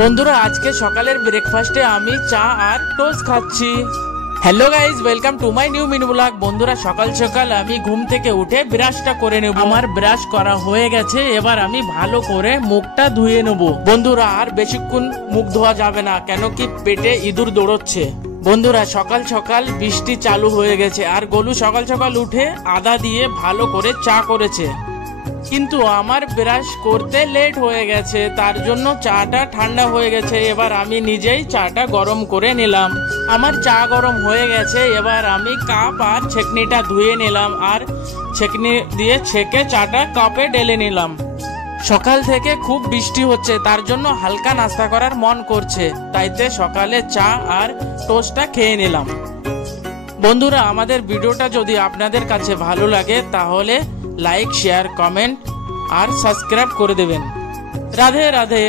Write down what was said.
বন্ধুরা আজকে সকালের ব্রেকফাস্টে আমি চা আর টোস্ট খাচ্ছি। Hello guys, welcome to my new mini blog. বন্ধুরা সকাল সকাল আমি ঘুম থেকে উঠে ব্রাশটা করে নেব। আমার ব্রাশ করা হয়ে গেছে, এবার আমি ভালো করে মুখটা ধুয়ে নেব। বন্ধুরা আর বেশিক্ষণ মুখ ধোয়া যাবে না, কেন কি পেটে ইঁদুর দৌড়চ্ছে। বন্ধুরা সকাল সকাল বৃষ্টি চালু হয়ে গেছে, আর গোলু সকাল সকাল উঠে আদা দিয়ে ভালো করে চা করেছে, কিন্তু আমার ব্রাশ করতে লেট হয়ে গেছে, তার জন্য চাটা ঠান্ডা হয়ে গেছে। এবার আমি নিজেই চাটা গরম করে নিলাম। আমার চা গরম হয়ে গেছে, এবার আমি কাপ আর ছেঁকনিটা ধুয়ে নিলাম, আর ছেঁকনি দিয়ে ছেঁকে চাটা কাপে ঢেলে নিলাম। সকাল থেকে খুব বৃষ্টি হচ্ছে, তার জন্য হালকা নাস্তা করার মন করছে, তাইতে সকালে চা আর টোস্টটা খেয়ে নিলাম। বন্ধুরা আমাদের ভিডিওটা যদি আপনাদের কাছে ভালো লাগে তাহলে লাইক, শেয়ার, কমেন্ট আর সাবস্ক্রাইব করে দেবেন। রাধে রাধে।